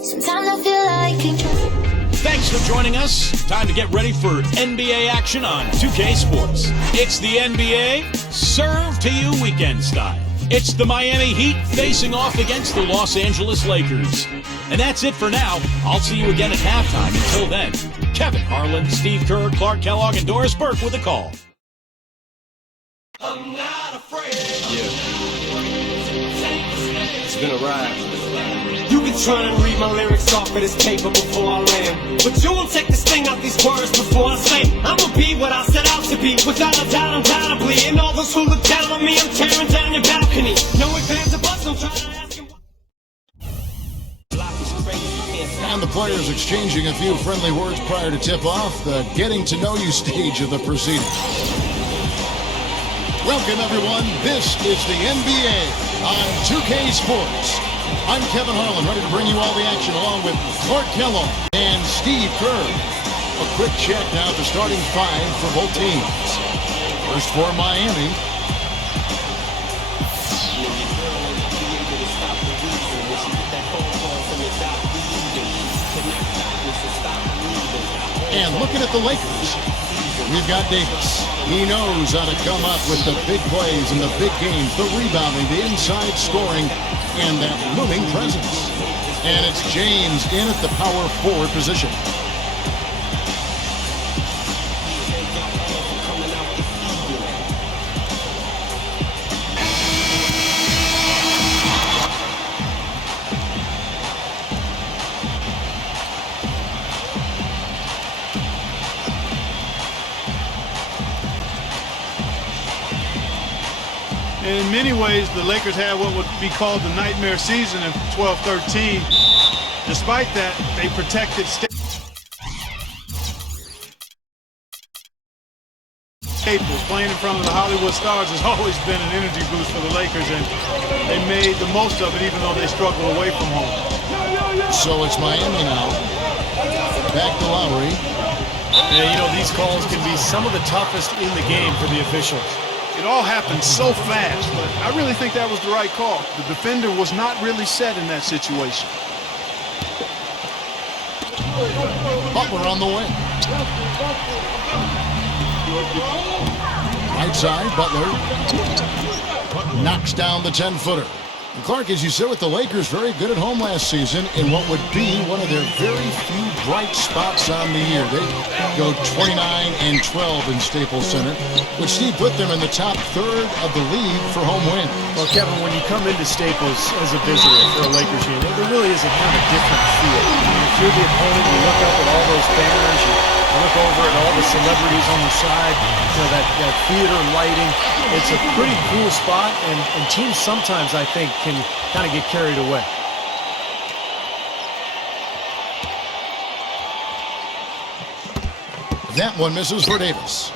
Sometimes I feel like it. Thanks for joining us. Time to get ready for NBA action on 2K Sports. It's the NBA served to you weekend style. It's the Miami Heat facing off against the Los Angeles Lakers. And that's it for now. I'll see you again at halftime. Until then, Kevin Harlan, Steve Kerr, Clark Kellogg, and Doris Burke with a call. I'm not afraid. Yeah. It's been a ride. You can try and read my lyrics off of this paper before I land, but you won't take this thing out these words before I say I'ma be what I set out to be, without a doubt, undoubtedly. And all those who look down on me, I'm tearing down your balcony. No advance of us, don't try to ask him. And the players exchanging a few friendly words prior to tip-off, the getting-to-know-you stage of the proceedings. Welcome, everyone. This is the NBA on 2K Sports. I'm Kevin Harlan, ready to bring you all the action along with Clark Kellogg and Steve Kerr. A quick check now at the starting five for both teams. First for Miami. And looking at the Lakers, we've got Davis. He knows how to come up with the big plays and the big games, the rebounding, the inside scoring, and that looming presence. And it's James in at the power forward position. In many ways, the Lakers had what would be called the nightmare season in 12-13. Despite that, they protected Staples. Playing in front of the Hollywood Stars has always been an energy boost for the Lakers, and they made the most of it even though they struggled away from home. So it's Miami now. Back to Lowry. Yeah, you know, these calls can be some of the toughest in the game for the officials. It all happened so fast, but I really think that was the right call. The defender was not really set in that situation. Butler on the wing. Right side, Butler knocks down the 10-footer. And Clark, as you said, with the Lakers, very good at home last season in what would be one of their very few bright spots on the year. They go 29-12 in Staples Center, which Steve put them in the top third of the league for home wins. Well, Kevin, when you come into Staples as a visitor for a Lakers game, there really is a kind of different feel. If you're the opponent, you look up at all those banners, you look over at all the celebrities on the side, you know, that theater lighting. It's a pretty cool spot, and teams sometimes, I think, can kind of get carried away. That one misses for Davis.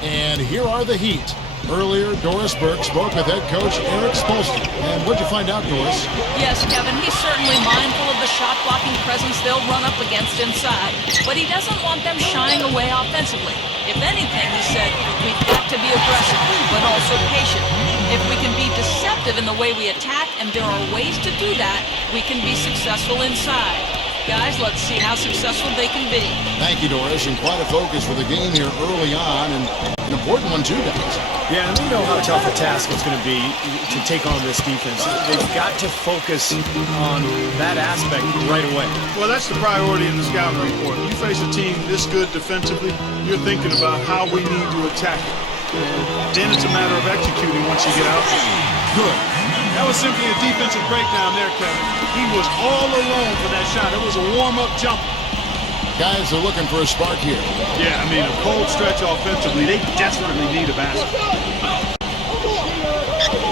And here are the Heat. Earlier, Doris Burke spoke with head coach Eric Spoelstra. And what'd you find out, Doris? Yes, Kevin, he's certainly mindful of the shot-blocking presence they'll run up against inside, but he doesn't want them shying away offensively. If anything, he said, we've got to be aggressive, but also patient. If we can be deceptive in the way we attack, and there are ways to do that, we can be successful inside. Guys, let's see how successful they can be. Thank you, Doris, and quite a focus for the game here early on, and an important one too, guys. Yeah, and they know how tough a task it's going to be to take on this defense. They've got to focus on that aspect right away. Well, that's the priority in the scouting report. You face a team this good defensively, you're thinking about how we need to attack it. And then it's a matter of executing once you get out there. Good. That was simply a defensive breakdown there, Kevin. He was all alone for that shot. It was a warm-up jumper. Guys are looking for a spark here. Yeah, I mean, a cold stretch offensively. They desperately need a basket.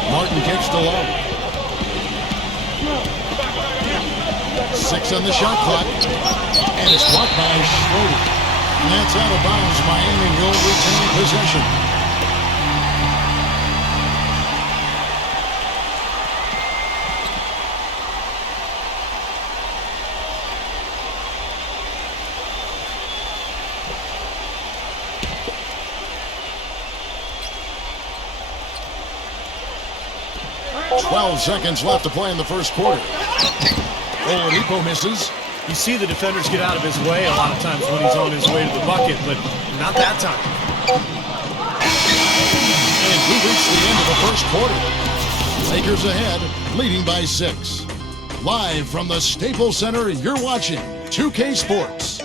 Martin kicks to low. 6 on the shot clock. And it's blocked by Schroeder. And that's out of bounds. Miami will retain possession. .12 seconds left to play in the first quarter. Oladipo misses. You see the defenders get out of his way a lot of times when he's on his way to the bucket, but not that time. And we reach the end of the first quarter. Lakers ahead, leading by 6. Live from the Staples Center, you're watching 2K Sports.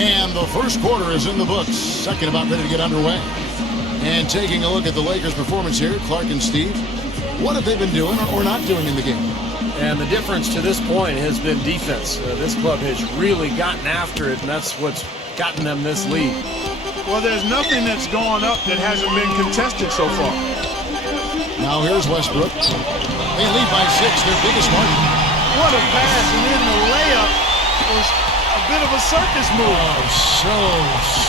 And the first quarter is in the books. Second about ready to get underway. And taking a look at the Lakers' performance here, Clark and Steve, what have they been doing or not doing in the game? And the difference to this point has been defense. This club has really gotten after it, and that's what's gotten them this lead. Well, there's nothing that's gone up that hasn't been contested so far. Now here's Westbrook. They lead by 6, their biggest margin. What a pass, and then the layup was a bit of a circus move. Oh, so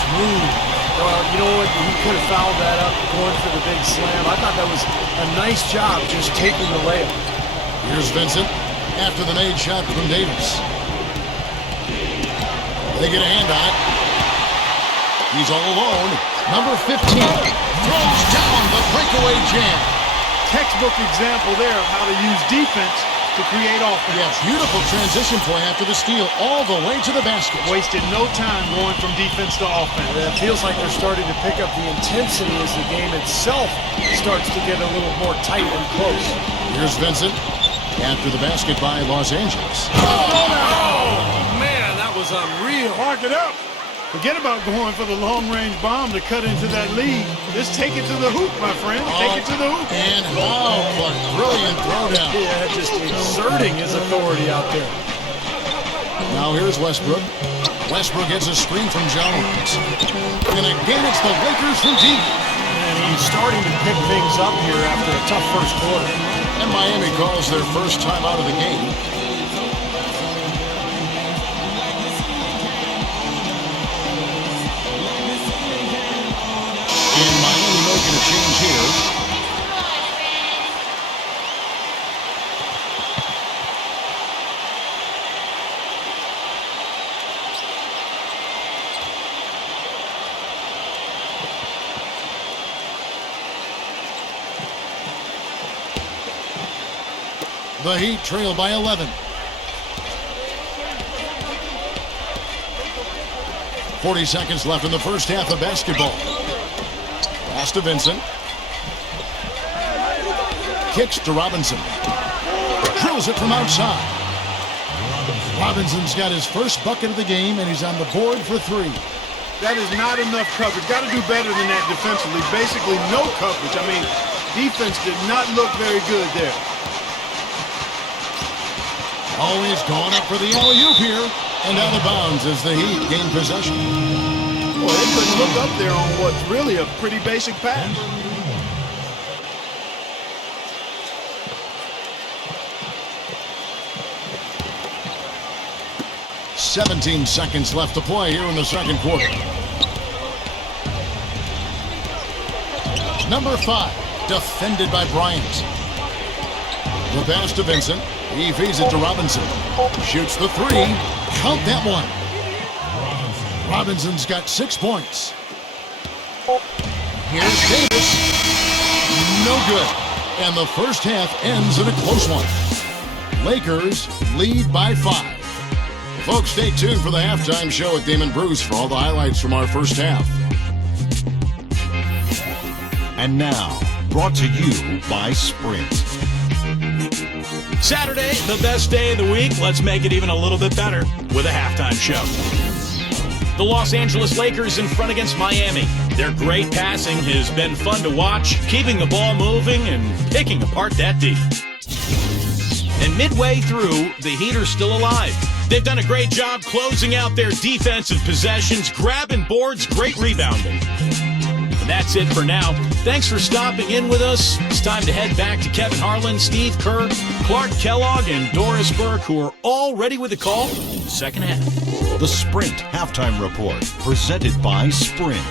smooth. Well, you know what? He could have fouled that up going for the big slam. I thought that was a nice job just taking the layup. Here's Vincent after the made shot from Davis. They get a hand on it. He's all alone. Number 15 throws down the breakaway jam. Textbook example there of how to use defense to create offense. Yeah, beautiful transition play after the steal all the way to the basket. Wasted no time going from defense to offense. It feels like they're starting to pick up the intensity as the game itself starts to get a little more tight and close. Here's Vincent after the basket by Los Angeles. Oh man, that was unreal. Mark it up. Forget about going for the long-range bomb to cut into that lead. Just take it to the hoop, my friend. Take it to the hoop. And how a brilliant throwdown. Yeah, just exerting his authority out there. Now here's Westbrook. Westbrook gets a screen from Jones. And again, it's the Lakers from deep. And he's starting to pick things up here after a tough first quarter. And Miami calls their first time out of the game. And Miami making a change here. The Heat trail by 11. 40 seconds left in the first half of basketball. Pass to Vincent. Kicks to Robinson. Drills it from outside. Robinson's got his first bucket of the game, and he's on the board for 3. That is not enough coverage. Got to do better than that defensively. Basically no coverage. I mean, defense did not look very good there. Always going up for the alley-oop here. And out of bounds as the Heat gain possession. Boy, they couldn't look up there on what's really a pretty basic pass. "17 seconds left to play here in the second quarter. Number 5, defended by Bryant. The pass to Vincent. He feeds it to Robinson. Shoots the 3. Count that one. Robinson's got 6 points. Here's Davis. No good. And the first half ends in a close one. Lakers lead by 5. Folks, stay tuned for the halftime show with Damon Bruce for all the highlights from our first half. And now, brought to you by Sprint. Saturday, the best day of the week. Let's make it even a little bit better with a halftime show. The Los Angeles Lakers in front against Miami. Their great passing has been fun to watch, keeping the ball moving and picking apart that D. And midway through, the Heat are still alive. They've done a great job closing out their defensive possessions, grabbing boards, great rebounding. That's it for now. Thanks for stopping in with us. It's time to head back to Kevin Harlan, Steve Kerr, Clark Kellogg, and Doris Burke, who are all ready with the call in the second half. The Sprint Halftime Report, presented by Sprint.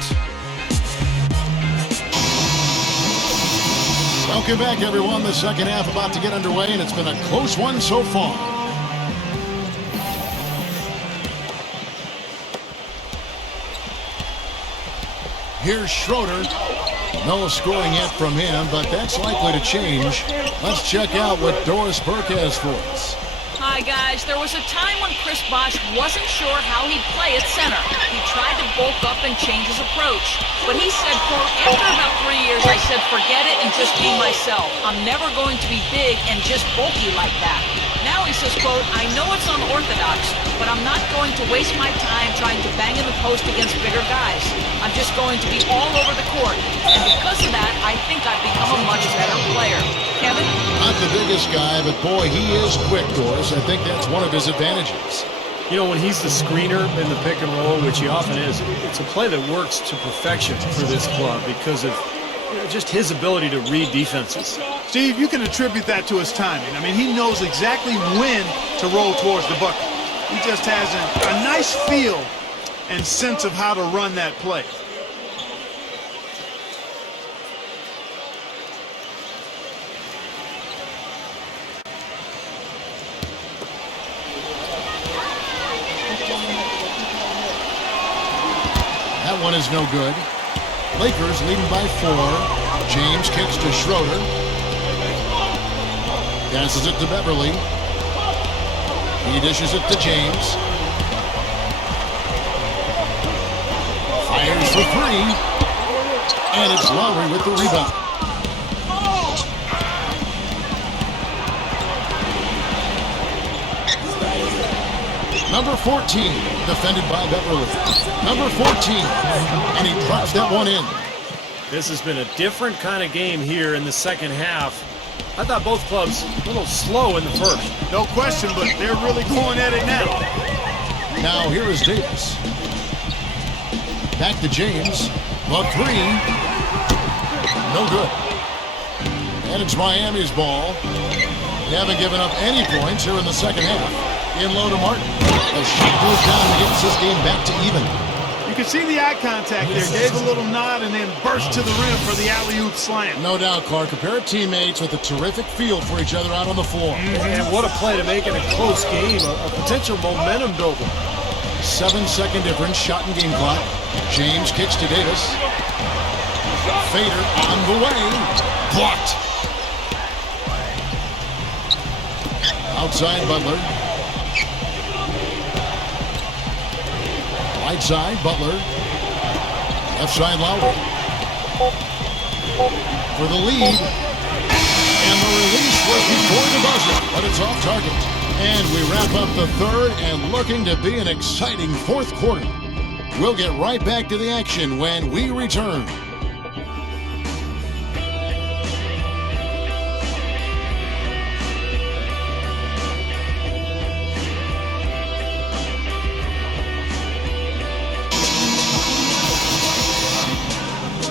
Welcome back, everyone. The second half about to get underway, and it's been a close one so far. Here's Schroeder. No scoring yet from him, but that's likely to change. Let's check out what Doris Burke has for us. Hi, guys. There was a time when Chris Bosh wasn't sure how he'd play at center. He tried to bulk up and change his approach. But he said, quote, after about 3 years, I said, forget it and just be myself. I'm never going to be big and just bulky like that. Now he says, quote, I know it's unorthodox, but I'm not going to waste my time trying to bang in the post against bigger guys. I'm just going to be all over the court. And because of that, I think I've become a much better player. Kevin? Not the biggest guy, but boy, he is quick, Doris. I think that's one of his advantages. You know, when he's the screener in the pick and roll, which he often is, it's a play that works to perfection for this club because of just his ability to read defenses. Steve, you can attribute that to his timing. I mean, he knows exactly when to roll towards the bucket. He just has a nice feel and sense of how to run that play. That one is no good. Lakers leading by 4. James kicks to Schroeder. Passes it to Beverly. He dishes it to James. Fires for 3. And it's Lowry with the rebound. Number 14, defended by Beverly. Number 14, and he drops that one in. This has been a different kind of game here in the second half. I thought both clubs a little slow in the first. No question, but they're really going at it now. Now here is Davis. Back to James. The 3. No good. And it's Miami's ball. They haven't given up any points here in the second half. In low to Martin. The shot goes down and gets this game back to even. You can see the eye contact there. Gave a little nod and then burst to the rim for the alley-oop slam. No doubt, Clark. A pair of teammates with a terrific feel for each other out on the floor. And what a play to make in a close game. A potential momentum builder. 7-second difference, shot and game clock. James kicks to Davis. Fader on the way. Blocked. Outside Butler. Right side, Butler. Left side, Lowry. For the lead. And the release was before the buzzer, but it's off target. And we wrap up the third and looking to be an exciting fourth quarter. We'll get right back to the action when we return.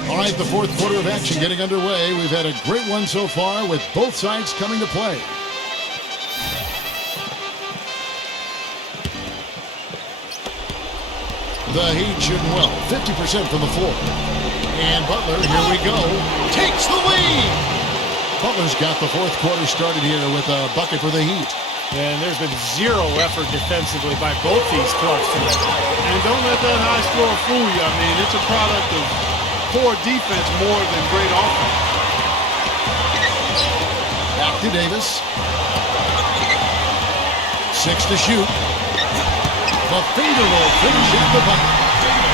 All right, the fourth quarter of action getting underway. We've had a great one so far with both sides coming to play. The Heat shooting well, 50% from the floor. And Butler, here we go, takes the lead. Butler's got the fourth quarter started here with a bucket for the Heat. And there's been zero effort defensively by both these clubs tonight. And don't let that high score fool you. I mean, it's a product of poor defense more than great offense. Back to Davis. 6 to shoot. The finger roll finish at the bucket.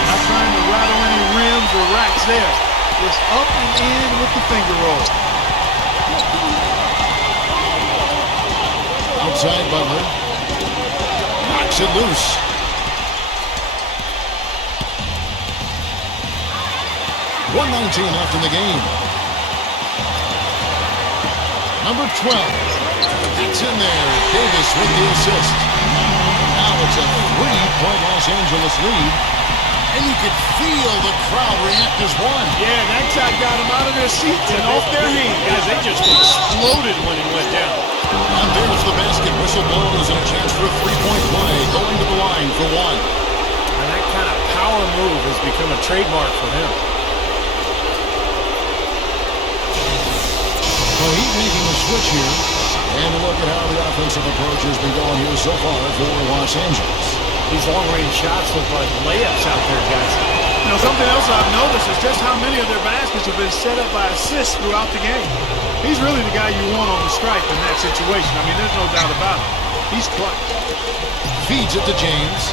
Not trying to rattle any rims or racks there. Just up and in with the finger roll. Outside Butler. Knocks it loose. .119 left in the game. Number 12. It's in there. Davis with the assist. Now it's a 3-point Los Angeles lead. And you could feel the crowd react as one. Yeah, that shot got them out of their seats and off their hands. Guys, they just exploded when he went down. And there's the basket. Whistle blows and a chance for a 3-point play. Going to the line for 1. And that kind of power move has become a trademark for him. The Heat making a switch here. And look at how the offensive approach has been going here so far for Los Angeles. These long-range shots look like layups out there, guys. You know, something else I've noticed is just how many of their baskets have been set up by assists throughout the game. He's really the guy you want on the stripe in that situation. I mean, there's no doubt about it. He's clutch. Feeds it to James.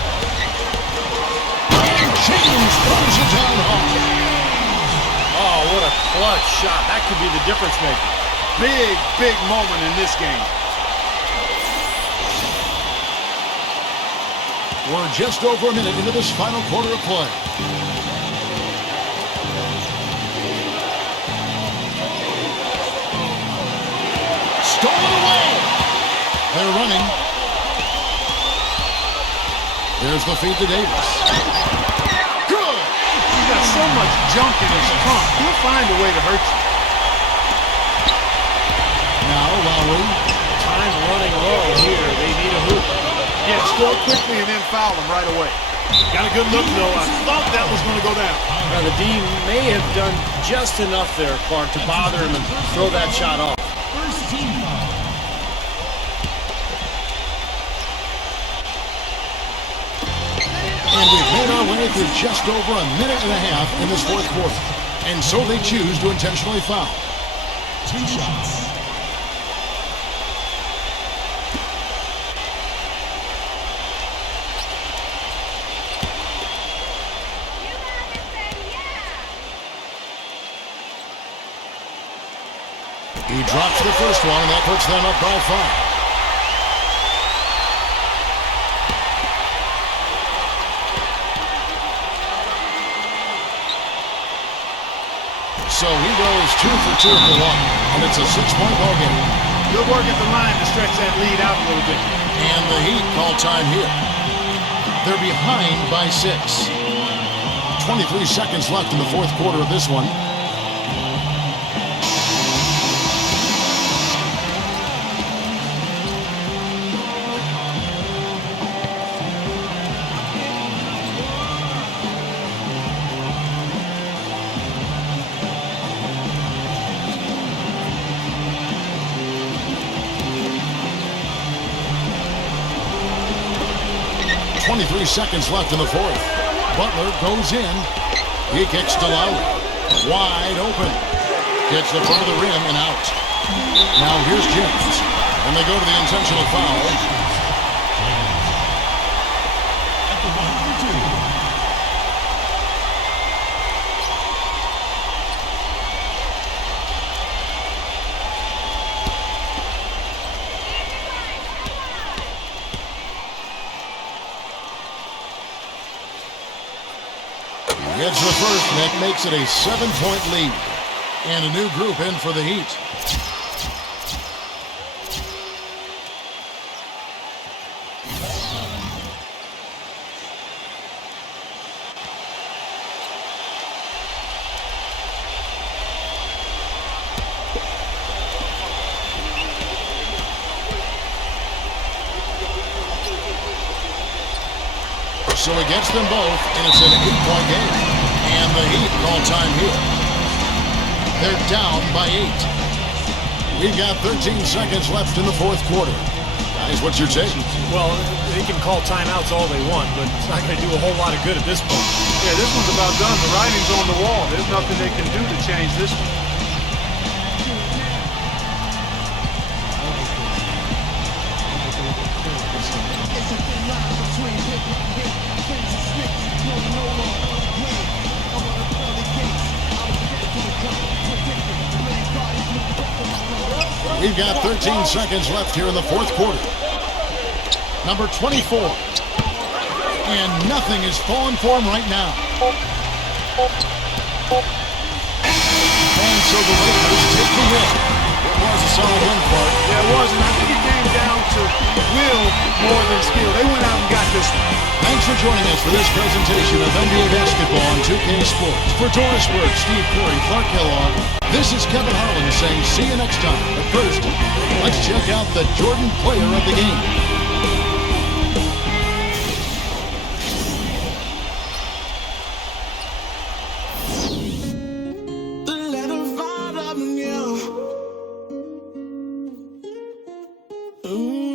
And James throws it down hard. Oh, what a clutch shot. That could be the difference maker. Big, big moment in this game. We're just over a minute into this final quarter of play. Stolen away. They're running. There's the feed to Davis. Good. He's got so much junk in his trunk. He'll find a way to hurt you. Now Lowry. Time running low here. They need a hoop. Yeah, score quickly and then foul him right away. Got a good look, though. I thought that was going to go down. Now, the D may have done just enough there, Clark, to bother him and throw that shot off. And we've made our way through just over a minute and a half in this fourth quarter. And so they choose to intentionally foul. 2 shots. He drops the first one, and that puts them up by 5. So he goes 2 for 2 for 1, and it's a 6-point ball game. Good work at the line to stretch that lead out a little bit. And the Heat call time here. They're behind by 6. 23 seconds left in the fourth quarter of this one. Seconds left in the fourth. Butler goes in. He kicks to Lowry. Wide open. Gets the front of the rim and out. Now here's James. And they go to the intentional foul. Gets the first, and that makes it a 7-point lead. And a new group in for the Heat. So he gets them both, and it's an 8-point game. And the Heat call time here. They're down by 8. We've got 13 seconds left in the fourth quarter. Guys, what's your take? Well, they can call timeouts all they want, but it's not going to do a whole lot of good at this point. Yeah, this one's about done. The writing's on the wall. There's nothing they can do to change this one. We've got 13 seconds left here in the fourth quarter. Number 24. And nothing is falling for him right now. And so the Lakers take the win. It was a solid win, Clark. Yeah, it was, and I think it came down to will more than skill. They went out and got this one. Thanks for joining us for this presentation of NBA basketball on 2K Sports. For Doris Burke, Steve Curry, Clark Kellogg, this is Kevin Harlan saying see you next time. But first, let's check out the Jordan player of the game. The little part of you Ooh.